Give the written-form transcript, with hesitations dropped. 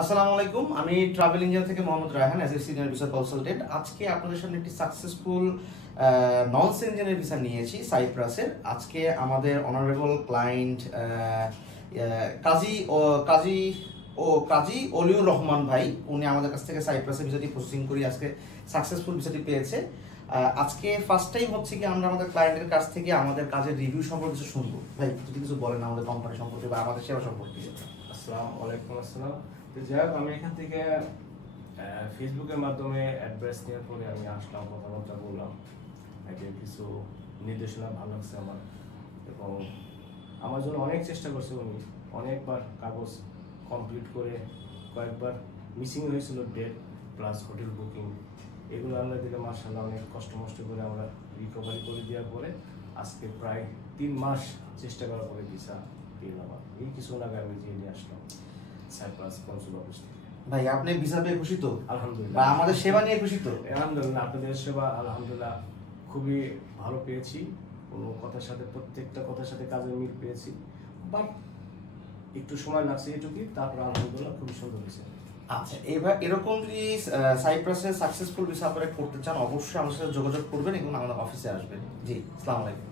আসসালামু আলাইকুম, আমি ট্রাভেল ইঞ্জিনিয়ার থেকে Mohammad Raihan as a senior visa consultant. আজকে আপনাদের সামনে একটি সাকসেসফুল নন ইঞ্জিনিয়ার ভিসা নিয়েছি সাইপ্রাসের। আজকে আমাদের অনারেবল ক্লায়েন্ট কাজী অলিউর রহমান ভাই, উনি আমাদের কাছ থেকে সাইপ্রাসের ভিসাটি প্রসেসিং করি আজকে সাকসেসফুল ভিসাটি পেয়েছে। আজকে ফার্স্ট টাইম হচ্ছে কি আমরা আমাদের ক্লায়েন্টের কাছ থেকে আমাদের কাজের রিভিউ সম্পর্কে কিছু শুনবো। ভাই যদি কিছু বলেন আমাদের কোম্পানি সম্পর্কে বা আমাদের সেবা সম্পর্কে। আসসালামু আলাইকুম। তো যাই হোক, আমি এখান থেকে ফেসবুকের মাধ্যমে অ্যাডভাইস নেওয়ার পরে আমি আসলাম, কথাবার্তা বললাম, একে কিছু নির্দেশনা ভালো লাগছে আমার, এবং আমার জন্য অনেক চেষ্টা করছে উনি। অনেকবার কাগজ কমপ্লিট করে কয়েকবার মিসিং হয়েছিল, ডেট প্লাস হোটেল বুকিং, এগুলো আমরা দিলে মার্শাল্লাহ অনেক কষ্ট করে আমরা রিকভারি করে দেওয়ার পরে আজকে প্রায় 3 মাস চেষ্টা করার পরে ভিসা পেলাম। এই কিছুক্ষণ আগে আমি যে নিয়ে আসলাম সাইপ্রাস কনসুল অফিস থেকে। ভাই আপনি ভিসা পেয়ে খুশি তো? আলহামদুলিল্লাহ। বা আমাদের সেবা নিয়ে খুশি তো? আলহামদুলিল্লাহ, আপনাদের সেবা আলহামদুলিল্লাহ খুবই ভালো পেয়েছি। কোনো কথার সাথে প্রত্যেকটা কথার সাথে কাজের মিল পেয়েছি, বাট একটু সময় লাগছে এটুকুই, তারপর আলহামদুলিল্লাহ খুবই সুন্দর হয়েছে। আচ্ছা, এবার এরকম যদি সাইপ্রাসে সাকসেসফুল ভিসা আপনারা করতে চান অবশ্যই আমাদের সাথে যোগাযোগ করবেন এবং আমাদের অফিসে আসবেন। জি, আসসালামু আলাইকুম।